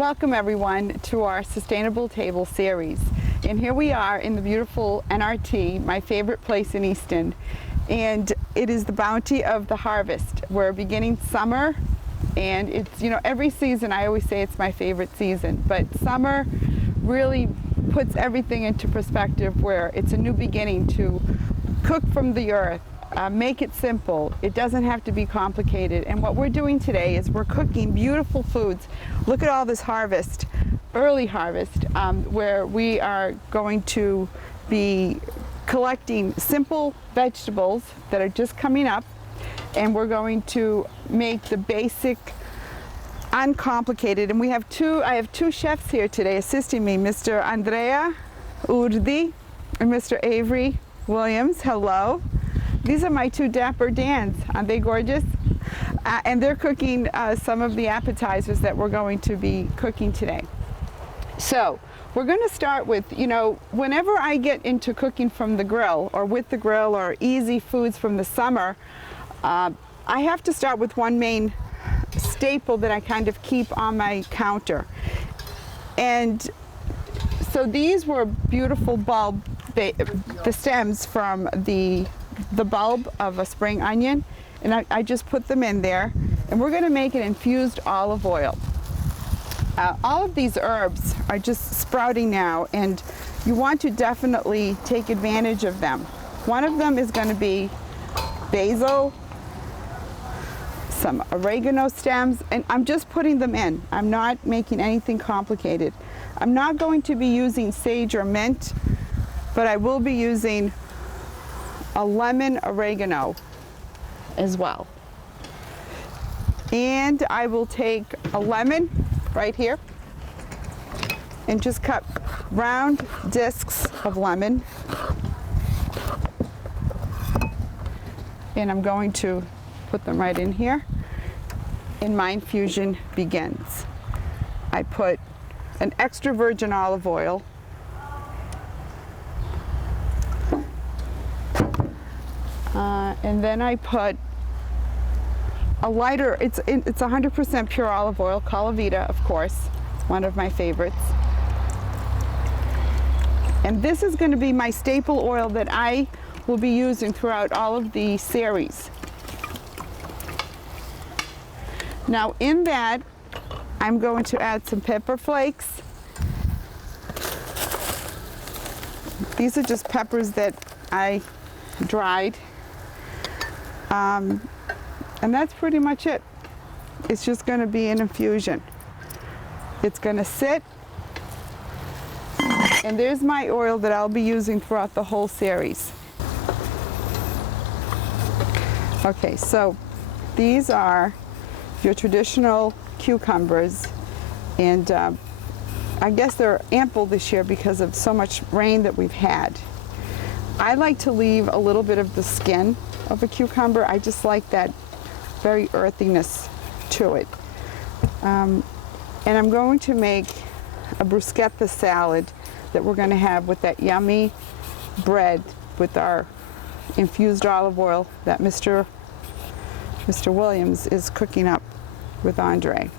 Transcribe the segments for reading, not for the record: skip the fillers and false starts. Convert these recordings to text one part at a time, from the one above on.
Welcome everyone to our Sustainable Table series. And here we are in the beautiful NRT, my favorite place in Easton. And it is the bounty of the harvest. We're beginning summer, and it's, every season I always say it's my favorite season, but summer really puts everything into perspective where it's a new beginning to cook from the earth. Make it simple. It doesn't have to be complicated. And what we're doing today is we're cooking beautiful foods. Look at all this harvest, early harvest, where we are going to be collecting simple vegetables that are just coming up, and we're going to make the basic, uncomplicated. And I have two chefs here today assisting me, Mr. Andrea Urdi and Mr. Avery Williams. Hello. These are my two dapper Dans. Aren't they gorgeous? And they're cooking some of the appetizers that we're going to be cooking today. So we're going to start with, whenever I get into cooking from the grill or with the grill or easy foods from the summer, I have to start with one main staple that I kind of keep on my counter. And so these were beautiful bulb, the stems from the bulb of a spring onion, and I just put them in there, and we're going to make an infused olive oil. All of these herbs are just sprouting now, and you want to definitely take advantage of them. One of them is going to be basil, some oregano stems, and I'm just putting them in. I'm not making anything complicated. I'm not going to be using sage or mint, but I will be using a lemon oregano as well. And I will take a lemon right here and just cut round discs of lemon, and I'm going to put them right in here, and my infusion begins. I put an extra virgin olive oil, and then I put a lighter, it's 100% pure olive oil, Calavita, of course. It's one of my favorites. And this is going to be my staple oil that I will be using throughout all of the series. Now in that, I'm going to add some pepper flakes. These are just peppers that I dried. And that's pretty much it. It's just going to be an infusion. It's going to sit, and there's my oil that I'll be using throughout the whole series. Okay, so these are your traditional cucumbers, and I guess they're ample this year because of so much rain that we've had. I like to leave a little bit of the skin of a cucumber. I just like that very earthiness to it. And I'm going to make a bruschetta salad that we're going to have with that yummy bread with our infused olive oil that Mr. Williams is cooking up with Andre.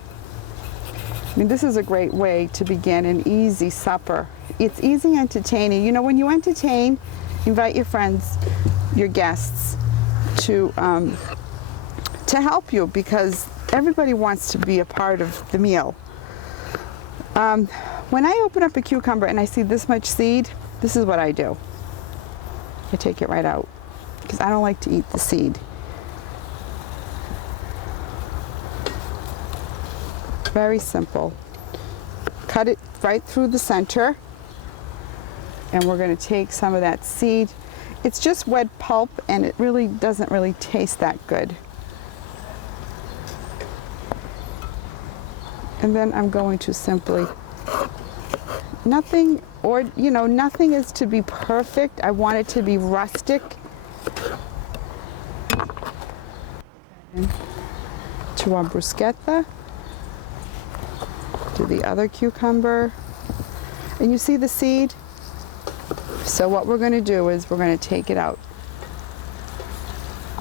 I mean, this is a great way to begin an easy supper. It's easy entertaining. When you entertain, invite your friends, your guests to help you, because everybody wants to be a part of the meal. When I open up a cucumber and I see this much seed, this is what I do. I take it right out because I don't like to eat the seed. Very simple. Cut it right through the center, and we're going to take some of that seed. It's just wet pulp, and it really doesn't really taste that good. And then I'm going to simply, nothing is to be perfect. I want it to be rustic. And to our bruschetta, to the other cucumber. And you see the seed? So what we're going to do is we're going to take it out.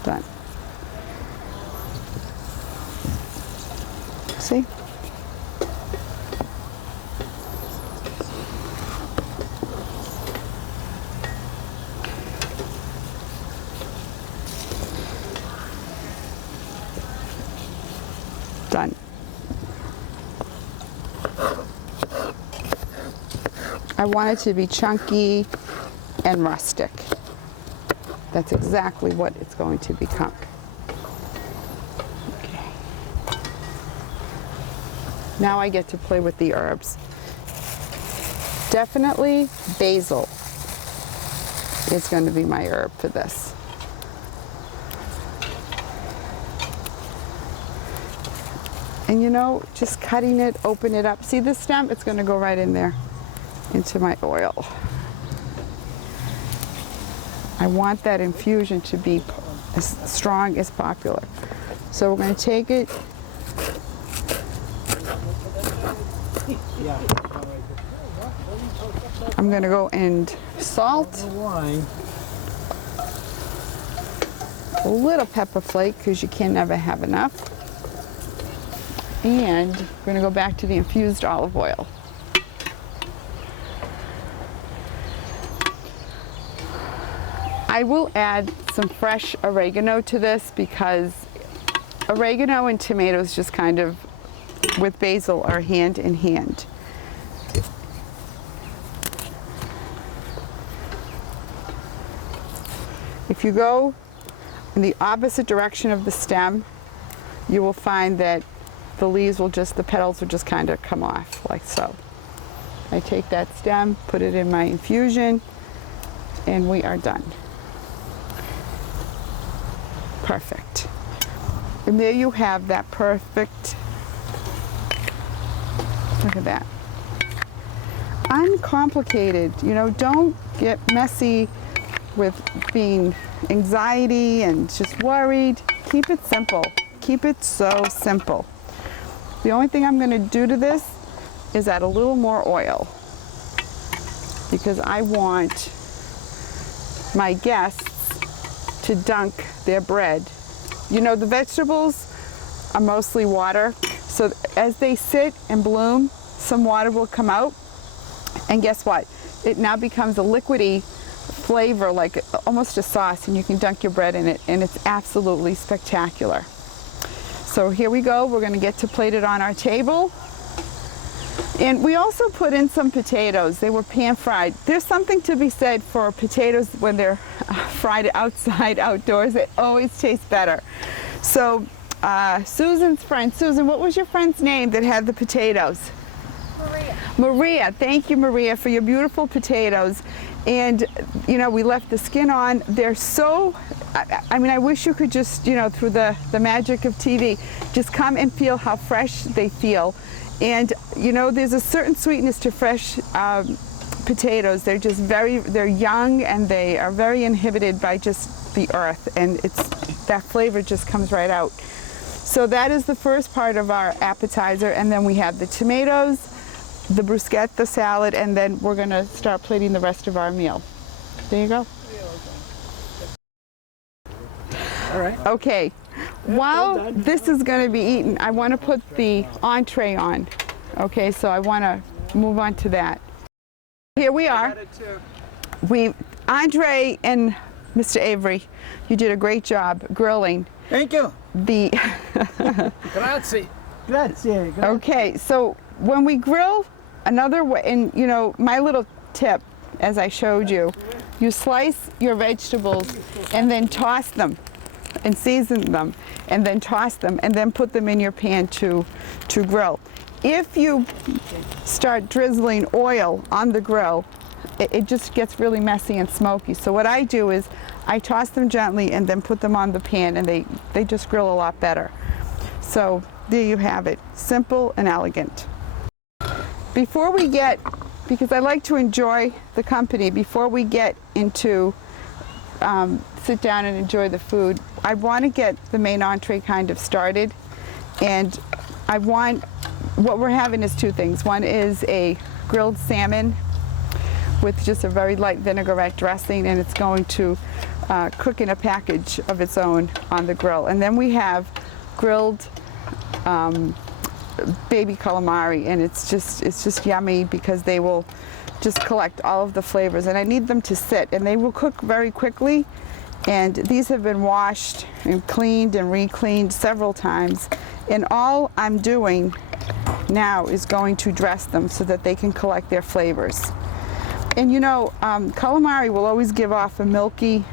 Done. See? Done. I want it to be chunky and rustic. That's exactly what it's going to become. Okay. Now I get to play with the herbs. Definitely basil is going to be my herb for this. And you know, just cutting it, open it up. See the stem? It's going to go right in there into my oil. I want that infusion to be as strong as popular. So we're going to take it. I'm going to go and salt. A little pepper flake because you can never have enough. And we're going to go back to the infused olive oil. I will add some fresh oregano to this because oregano and tomatoes just kind of, with basil, are hand in hand. If you go in the opposite direction of the stem, you will find that the leaves will just, the petals will just kind of come off like so. I take that stem, put it in my infusion, and we are done. Perfect. And there you have that perfect, look at that. Uncomplicated, you know, don't get messy with being anxiety and just worried. Keep it simple. Keep it so simple. The only thing I'm going to do to this is add a little more oil because I want my guests to dunk their bread. You know, the vegetables are mostly water, so as they sit and bloom, some water will come out, and guess what? It now becomes a liquidy flavor, like almost a sauce, and you can dunk your bread in it, and it's absolutely spectacular. So here we go. We're going to get to plate it on our table. And we also put in some potatoes. They were pan fried. There's something to be said for potatoes when they're fried outside, outdoors. It always tastes better. So Susan's friend, Susan, what was your friend's name that had the potatoes? Maria. Maria. Thank you, Maria, for your beautiful potatoes. And, you know, we left the skin on. They're so, I mean, I wish you could just, you know, through the magic of TV, just come and feel how fresh they feel. And, you know, there's a certain sweetness to fresh potatoes. They're just they're young and they are very inhibited by just the earth. And that flavor just comes right out. So that is the first part of our appetizer. And then we have the tomatoes, the bruschetta, the salad, and then we're going to start plating the rest of our meal. There you go. All right. Okay. While this is going to be eaten, I want to put the entree on. Okay, so I want to move on to that. Here we are. Andre and Mr. Avery, you did a great job grilling. Thank you. The Grazie. Grazie. Okay, so when we grill, another way, and you know, my little tip, as I showed you, you slice your vegetables and then toss them and season them and then toss them and then put them in your pan to grill. If you start drizzling oil on the grill, it just gets really messy and smoky. So what I do is I toss them gently and then put them on the pan, and they just grill a lot better. So there you have it, simple and elegant. Before we get, because I like to enjoy the company, before we get into sit down and enjoy the food, I want to get the main entree kind of started. And what we're having is two things. One is a grilled salmon with just a very light vinaigrette dressing, and it's going to cook in a package of its own on the grill. And then we have grilled baby calamari, and it's just yummy because they will just collect all of the flavors, and I need them to sit, and they will cook very quickly, And these have been washed and cleaned and re-cleaned several times. And all I'm doing now is going to dress them so that they can collect their flavors. And you know, calamari will always give off a milky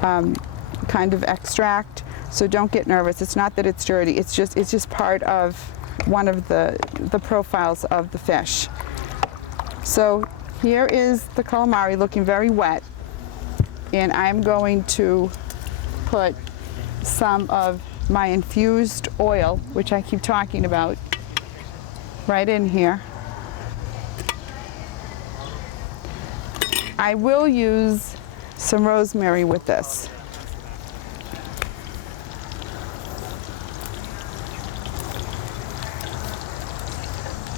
kind of extract, so don't get nervous. It's not that it's dirty, it's just part of one of the profiles of the fish. So here is the calamari looking very wet, and I'm going to put some of my infused oil, which I keep talking about, right in here. I will use some rosemary with this.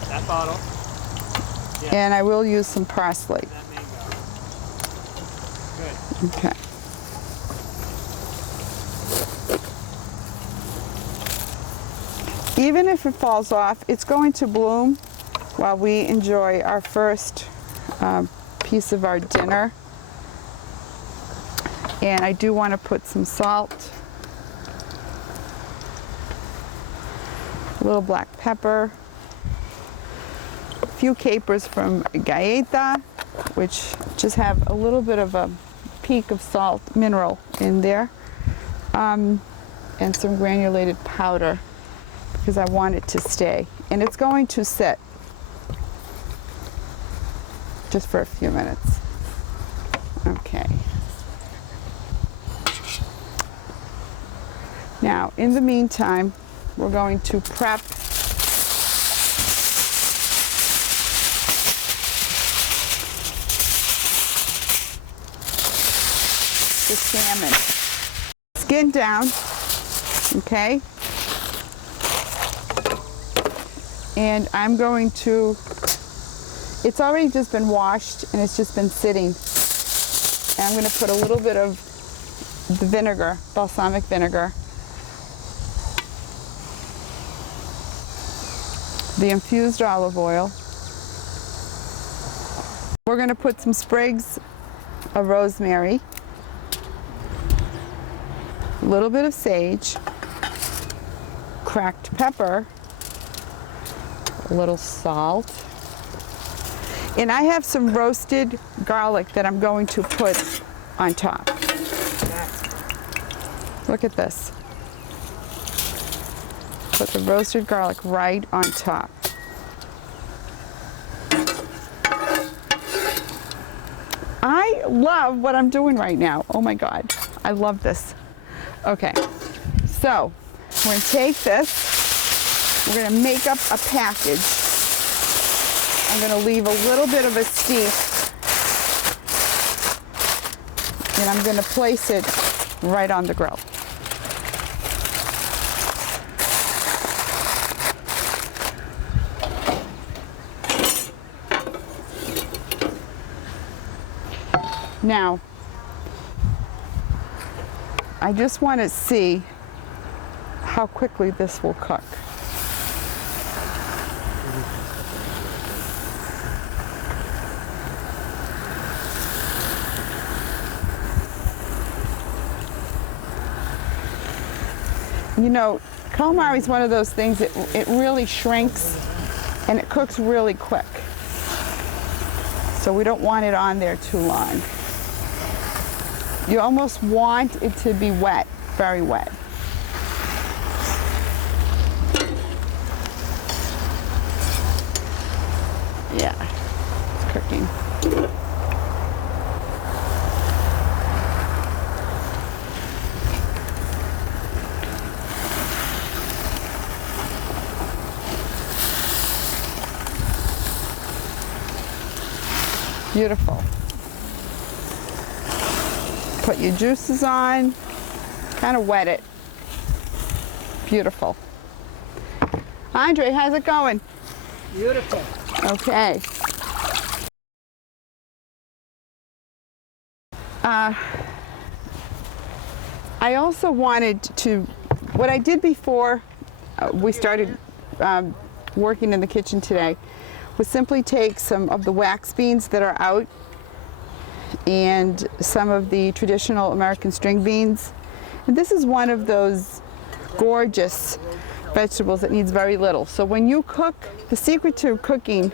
That bottle. Yeah. And I will use some parsley. That mango. Good. Okay. Even if it falls off, it's going to bloom while we enjoy our first piece of our dinner. And I do want to put some salt, a little black pepper, a few capers from Gaeta, which just have a little bit of a peak of salt mineral in there, and some granulated powder because I want it to stay. And it's going to sit just for a few minutes. Okay. Now, in the meantime, we're going to prep the salmon. Skin down, okay? And I'm going to, it's already just been washed and it's just been sitting. And I'm going to put a little bit of the vinegar, balsamic vinegar, the infused olive oil. We're going to put some sprigs of rosemary, a little bit of sage, cracked pepper, a little salt, and I have some roasted garlic that I'm going to put on top. Look at this. Put the roasted garlic right on top. I love what I'm doing right now. Oh my God, I love this. Okay, so we're gonna take this, we're gonna make up a package. I'm gonna leave a little bit of a steep, and I'm gonna place it right on the grill. Now, I just want to see how quickly this will cook. You know, calamari is one of those things that it really shrinks and it cooks really quick. So we don't want it on there too long. You almost want it to be wet, very wet. Yeah, it's cooking. Beautiful. Put your juices on, kind of wet it. Beautiful. Andre, how's it going? Beautiful. Okay. I also wanted to, what I did before we started working in the kitchen today was simply take some of the wax beans that are out and some of the traditional American string beans. And this is one of those gorgeous vegetables that needs very little. So when you cook, the secret to cooking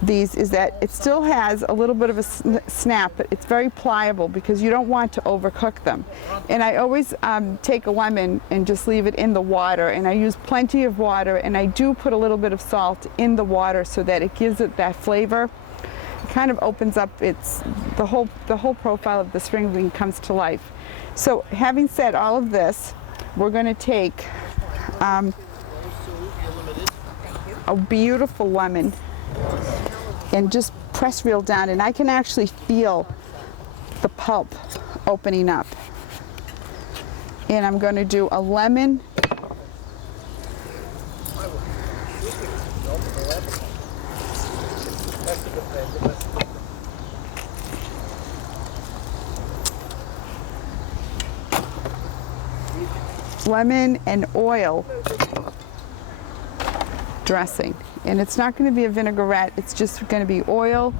these is that it still has a little bit of a snap, but it's very pliable because you don't want to overcook them. And I always take a lemon and just leave it in the water, and I use plenty of water, and I do put a little bit of salt in the water so that it gives it that flavor. It kind of opens up the whole profile of the string bean comes to life. So having said all of this, we're going to take a beautiful lemon and just press real down, and I can actually feel the pulp opening up. And I'm going to do a lemon, and oil dressing. And it's not going to be a vinaigrette, it's just going to be oil.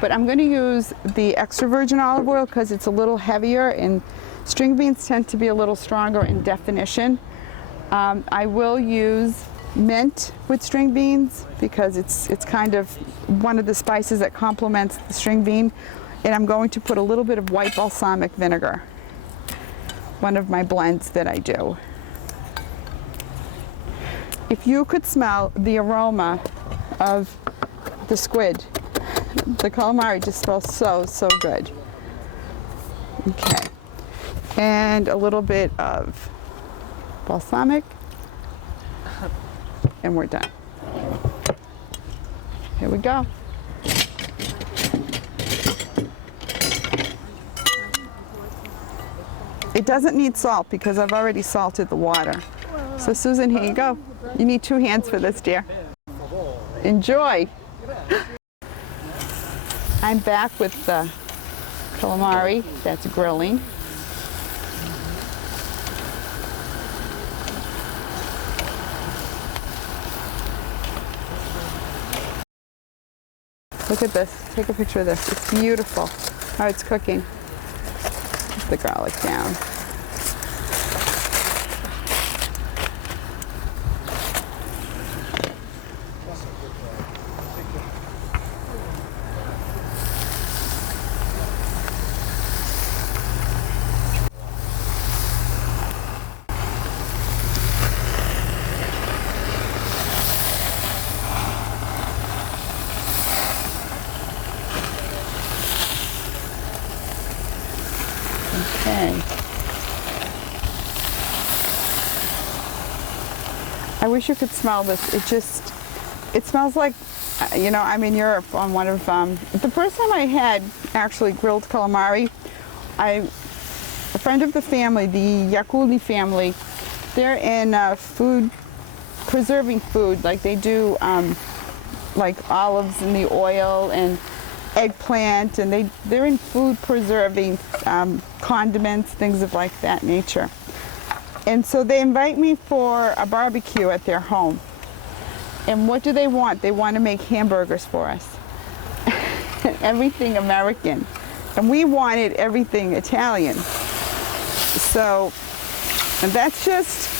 But I'm going to use the extra virgin olive oil because it's a little heavier, and string beans tend to be a little stronger in definition. I will use mint with string beans because it's kind of one of the spices that complements the string bean. And I'm going to put a little bit of white balsamic vinegar, one of my blends that I do. If you could smell the aroma of the squid, the calamari just smells so good. Okay, and a little bit of balsamic, and we're done. Here we go. It doesn't need salt because I've already salted the water. So Susan, here you go. You need 2 hands for this, dear. Enjoy. I'm back with the calamari that's grilling. Look at this. Take a picture of this. It's beautiful how it's cooking. Put the garlic down. Okay. I wish you could smell this. It smells like, you know, I'm in Europe on one of, the first time I had actually grilled calamari, a friend of the family, the Yakuli family, they're in food, preserving food, like they do like olives in the oil and eggplant, and they're in food preserving condiments, things of like that nature. And so they invite me for a barbecue at their home. And what do they want? They want to make hamburgers for us. Everything American. And we wanted everything Italian. So, and that's just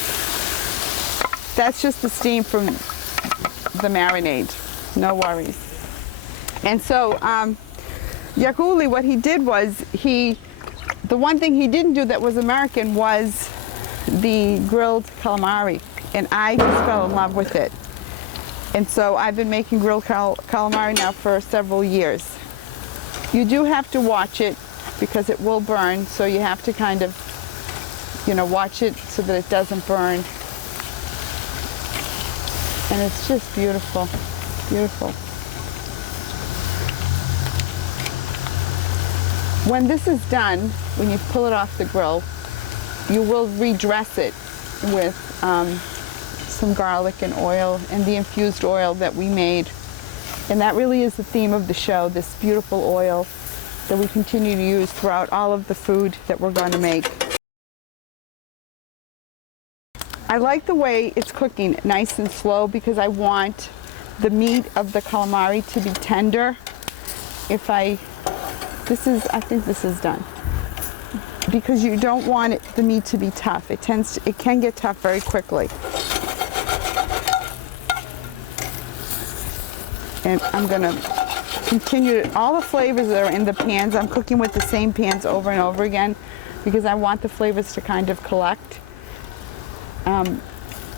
the steam from the marinade. No worries. And so Yakuli, what he did was the one thing he didn't do that was American was the grilled calamari, and I just fell in love with it. And so I've been making grilled calamari now for several years. You do have to watch it because it will burn, so you have to kind of, you know, watch it so that it doesn't burn. And it's just beautiful, beautiful. When this is done, when you pull it off the grill, you will redress it with some garlic and oil and the infused oil that we made. And that really is the theme of the show, this beautiful oil that we continue to use throughout all of the food that we're going to make. I like the way it's cooking nice and slow because I want the meat of the calamari to be tender. If I I think this is done. Because you don't want the meat to be tough. It can get tough very quickly. And I'm gonna continue all the flavors that are in the pans. I'm cooking with the same pans over and over again because I want the flavors to kind of collect. And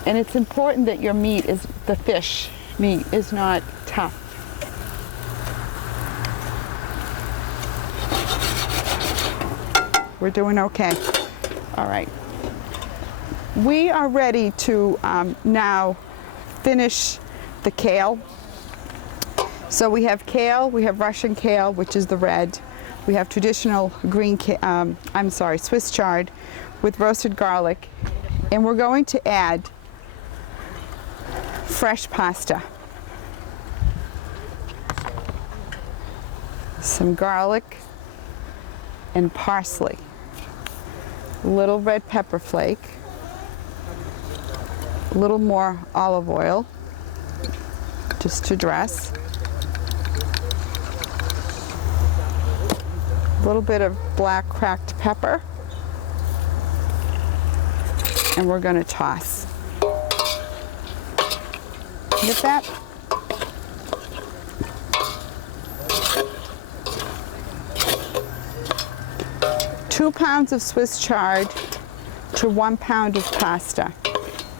it's important that your meat the fish meat is not tough. We're doing okay. All right. We are ready to now finish the kale. So we have kale, we have Russian kale, which is the red. We have traditional green, Swiss chard with roasted garlic. And we're going to add fresh pasta. Some garlic and parsley. A little red pepper flake. A little more olive oil, just to dress. A little bit of black cracked pepper, and we're going to toss. Get that? Two pounds of Swiss chard to 1 pound of pasta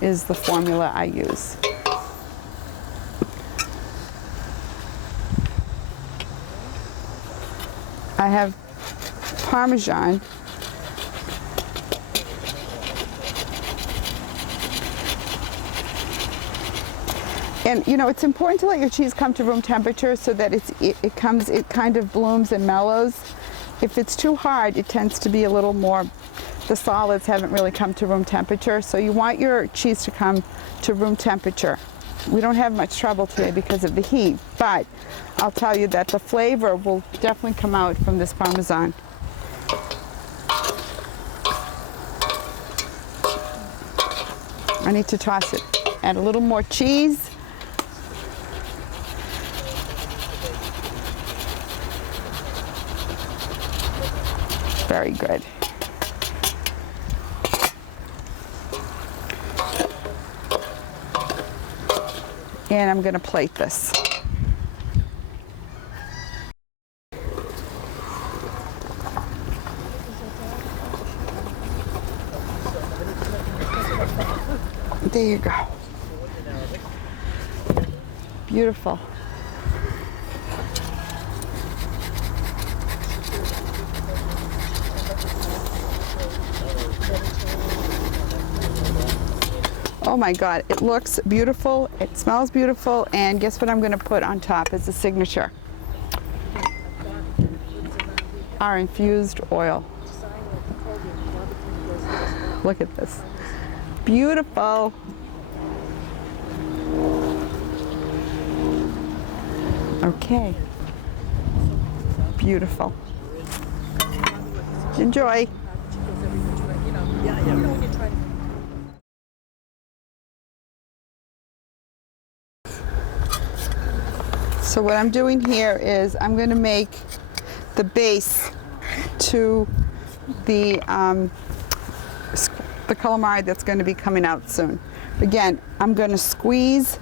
is the formula I use. I have Parmesan. And you know, it's important to let your cheese come to room temperature so that it kind of blooms and mellows. If it's too hard, it tends to be a little more, the solids haven't really come to room temperature. So you want your cheese to come to room temperature. We don't have much trouble today because of the heat, but I'll tell you that the flavor will definitely come out from this Parmesan. I need to toss it. Add a little more cheese. Very good. And I'm going to plate this. There you go. Beautiful. Oh my God, it looks beautiful, it smells beautiful, and guess what I'm going to put on top as a signature? Our infused oil. Look at this. Beautiful. Okay. Beautiful. Enjoy. So what I'm doing here is I'm going to make the base to the calamari that's going to be coming out soon. Again, I'm going to squeeze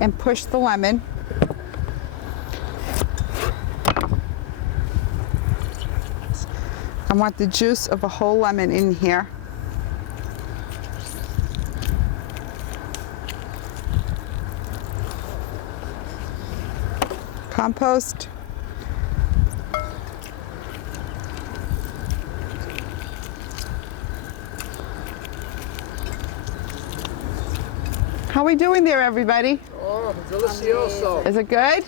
and push the lemon. I want the juice of a whole lemon in here. Compost. How are we doing there, everybody? Oh, delicioso. Is it good?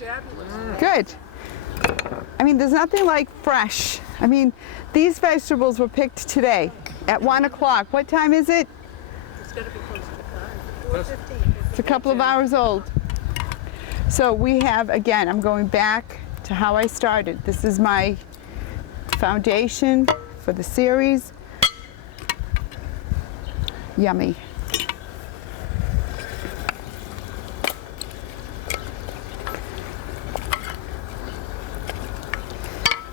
Good. I mean, there's nothing like fresh. I mean, these vegetables were picked today at 1 o'clock. What time is it? It's going to be close to 4:15. It's a couple of hours old. So we have, again, I'm going back to how I started. This is my foundation for the series. Yummy.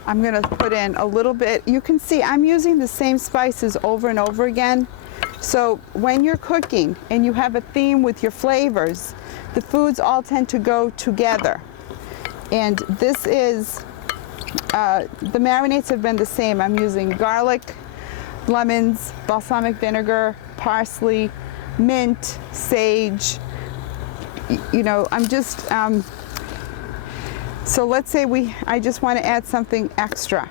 I'm going to put in a little bit. You can see I'm using the same spices over and over again. So when you're cooking and you have a theme with your flavors, the foods all tend to go together. And this is, the marinades have been the same. I'm using garlic, lemons, balsamic vinegar, parsley, mint, sage. You know, I'm just, so let's say I just want to add something extra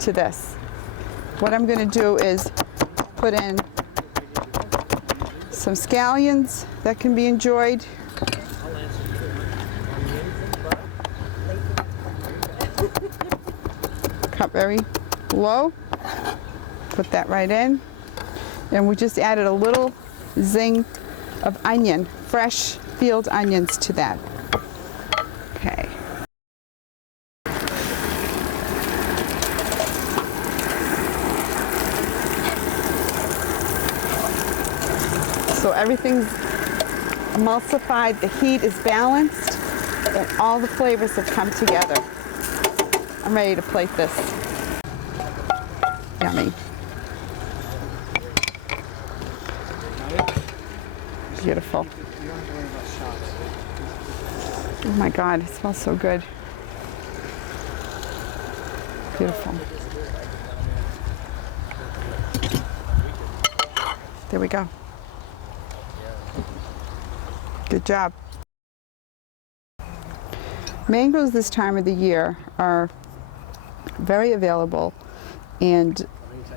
to this. What I'm going to do is put in some scallions that can be enjoyed. Cut very low. Put that right in. And we just added a little zing of onion, fresh field onions to that. Okay. So everything's emulsified, the heat is balanced, and all the flavors have come together. I'm ready to plate this. Yummy. Beautiful. Oh my God, it smells so good. Beautiful. There we go. Good job. Mangoes this time of the year are very available, and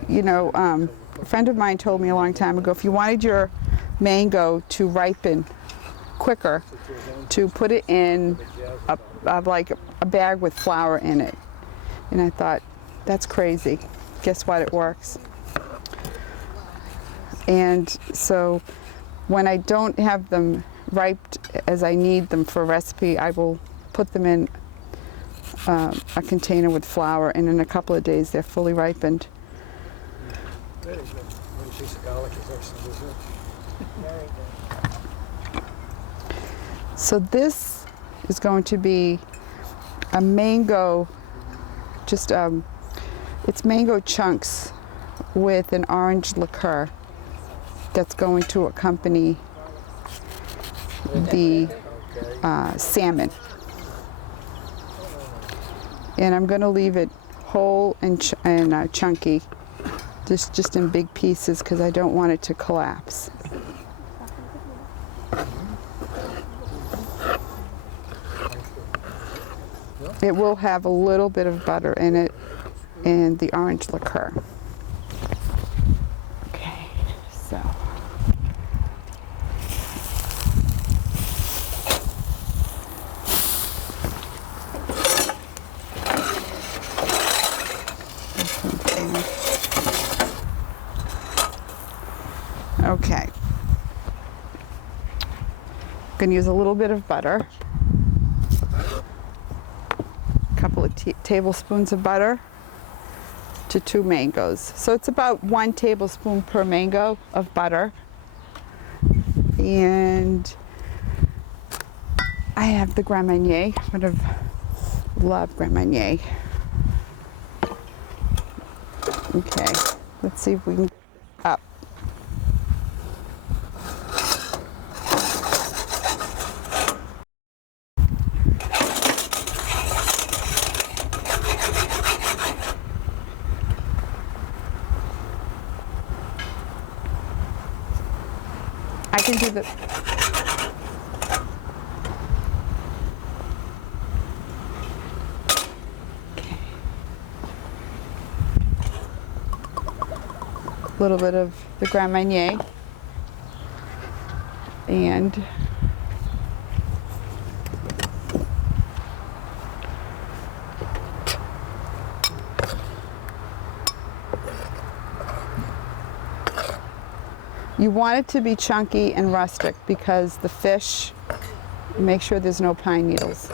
you know, a friend of mine told me a long time ago, if you wanted your mango to ripen quicker, to put it in like a bag with flour in it. And I thought, that's crazy. Guess what? It works. And so when I don't have them ripe as I need them for a recipe, I will put them in a container with flour, and in a couple of days they're fully ripened. Very good. One piece of garlic is excellent, isn't it? Very good. So this is going to be a mango, just it's mango chunks with an orange liqueur that's going to accompany the salmon. And I'm going to leave it whole and chunky, just in big pieces, because I don't want it to collapse. It will have a little bit of butter in it and the orange liqueur. Okay, so. Okay. I'm going to use a little bit of butter. Couple of tablespoons of butter to 2 mangoes. So it's about 1 tablespoon per mango of butter. And I have the Grand Marnier. I would have loved Grand Marnier. Okay, let's see if we can up. I can do the. Okay. A little bit of the Grand Marnier. And you want it to be chunky and rustic, because the fish, make sure there's no pine needles.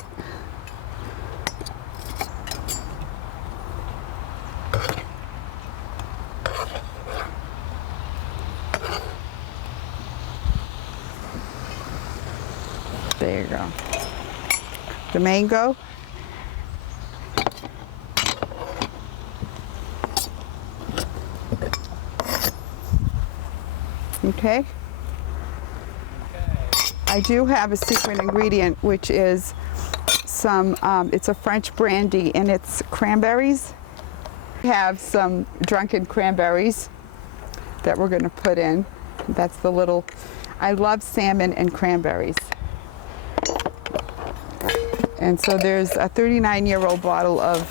There you go. The mango. Okay. I do have a secret ingredient, which is some, it's a French brandy and it's cranberries. We have some drunken cranberries that we're going to put in. That's the little, I love salmon and cranberries. And so there's a 39-year-old bottle of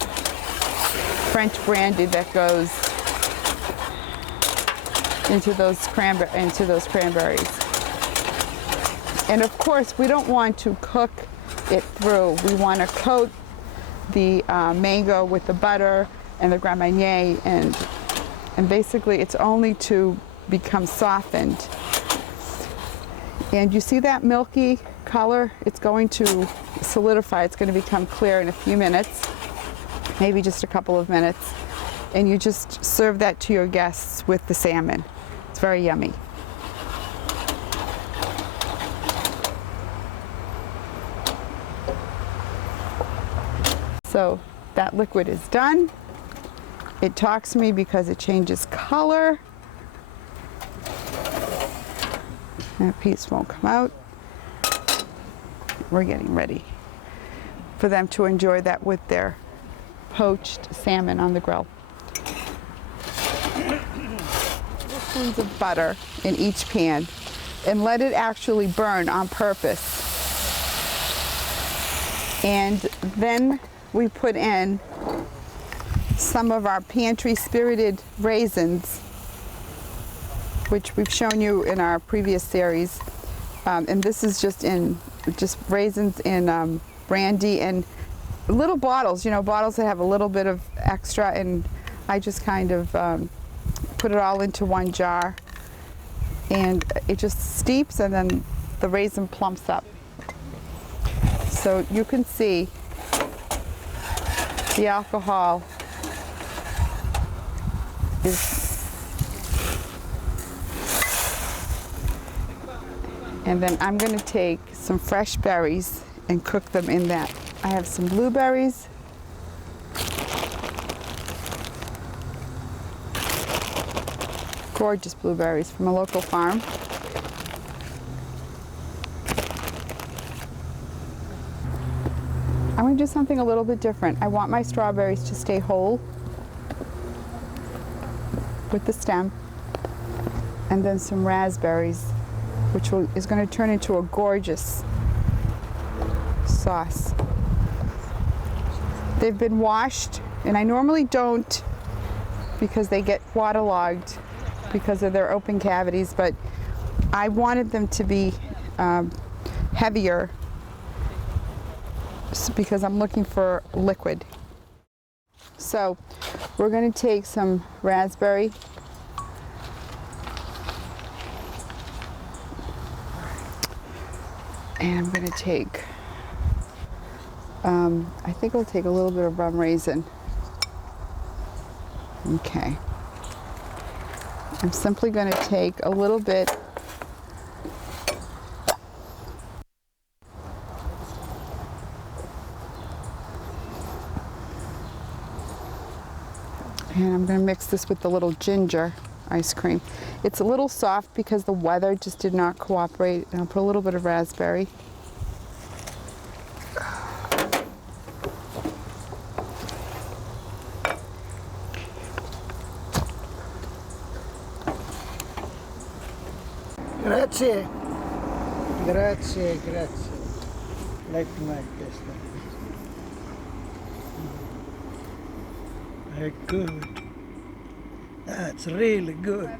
French brandy that goes into those cranberries. And of course, we don't want to cook it through. We want to coat the mango with the butter and the Grand Marnier, and basically it's only to become softened. And you see that milky color? It's going to solidify. It's going to become clear in a few minutes, maybe just a couple of minutes. And you just serve that to your guests with the salmon. It's very yummy. So that liquid is done. It talks to me because it changes color. That piece won't come out. We're getting ready for them to enjoy that with their poached salmon on the grill. Tablespoons of butter in each pan, and let it actually burn on purpose. And then we put in some of our pantry spirited raisins, which we've shown you in our previous series. And this is just raisins in brandy and little bottles, you know, bottles that have a little bit of extra, and I just kind of put it all into one jar, and it just steeps, and then the raisin plumps up. So you can see the alcohol is, and then I'm going to take some fresh berries and cook them in that. I have some blueberries. Gorgeous blueberries from a local farm. I'm going to do something a little bit different. I want my strawberries to stay whole with the stem, and then some raspberries, which is going to turn into a gorgeous sauce. They've been washed, and I normally don't because they get waterlogged because of their open cavities, but I wanted them to be heavier because I'm looking for liquid. So we're going to take some raspberry and I'm going to take, I think we'll take a little bit of rum raisin. Okay. I'm simply going to take a little bit and I'm going to mix this with the little ginger ice cream. It's a little soft because the weather just did not cooperate, and I'll put a little bit of raspberry. Grazie. Grazie, grazie. Like my guest. Good. That's really good.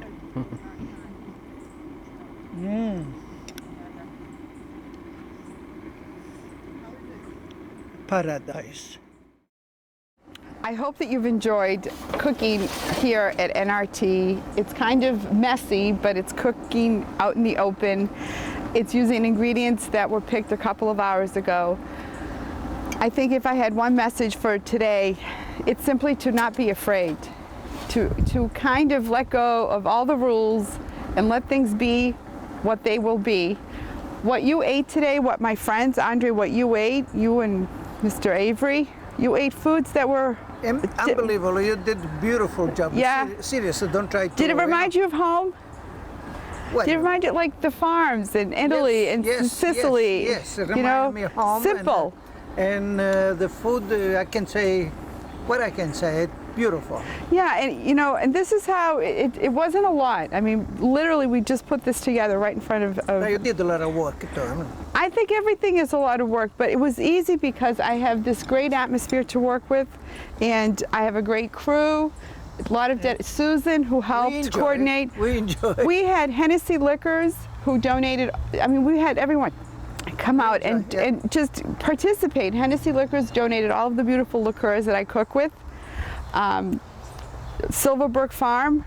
Paradise. I hope that you've enjoyed cooking here at NRT. It's kind of messy, but it's cooking out in the open. It's using ingredients that were picked a couple of hours ago. I think if I had one message for today, it's simply to not be afraid, to kind of let go of all the rules and let things be what they will be. What you ate today, what my friends, Andre, what you ate, you and Mr. Avery, you ate foods that were Unbelievable. You did a beautiful job. Yeah. Seriously, don't try to. Did it remind you of home? Well, They remind you like the farms in Italy and Sicily. Yes, it you know, reminds me of home. simple. And the food, I can say, what I can say, it's beautiful. Yeah, and you know, and this is how it wasn't a lot. I mean, literally, we just put this together right in front of. Now, you did a lot of work too. I think everything is a lot of work, but it was easy because I have this great atmosphere to work with, and I have a great crew. A lot of Susan, who helped coordinate. We enjoyed. We had Hennessy Liquors who donated. I mean, we had everyone come out and just participate. Hennessy Liquors donated all of the beautiful liqueurs that I cook with. Silverbrook Farm,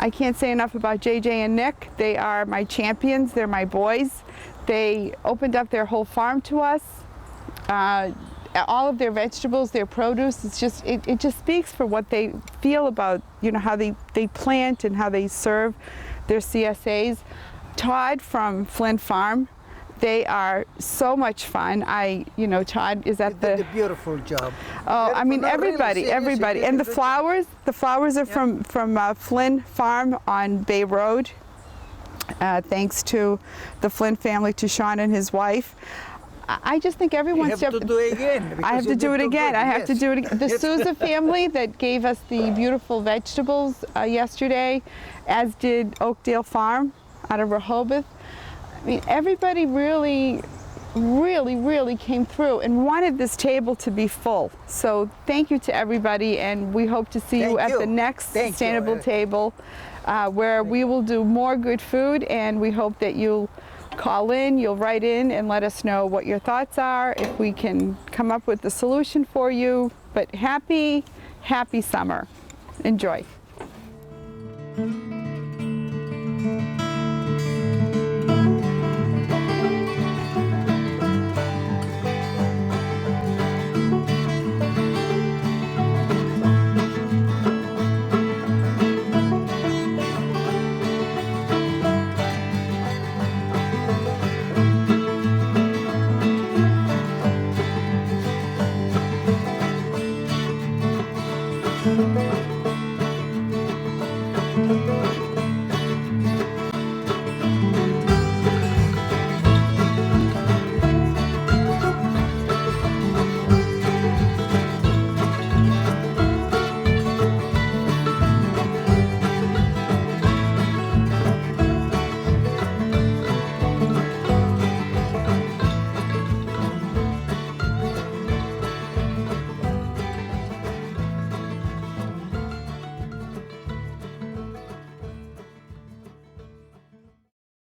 I can't say enough about JJ and Nick. They are my champions, they're my boys. They opened up their whole farm to us. All of their vegetables, their produce, it's just, it just speaks for what they feel about, you know, how they plant and how they serve their CSAs. Todd from Flint Farm, they are so much fun. You know, Todd is at did a beautiful job. Oh, I mean, everybody. And the flowers are from Flynn Farm on Bay Road. Thanks to the Flynn family, to Sean and his wife. I just think everyone You have to do it again. I have to do it again. I have to do it again. The Souza family that gave us the beautiful vegetables yesterday, as did Oakdale Farm out of Rehoboth. I mean, everybody really came through and wanted this table to be full. So thank you to everybody, and we hope to see you at the next sustainable table where we will do more good food, and we hope that you'll call in, you'll write in and let us know what your thoughts are, if we can come up with a solution for you. But happy summer. Enjoy.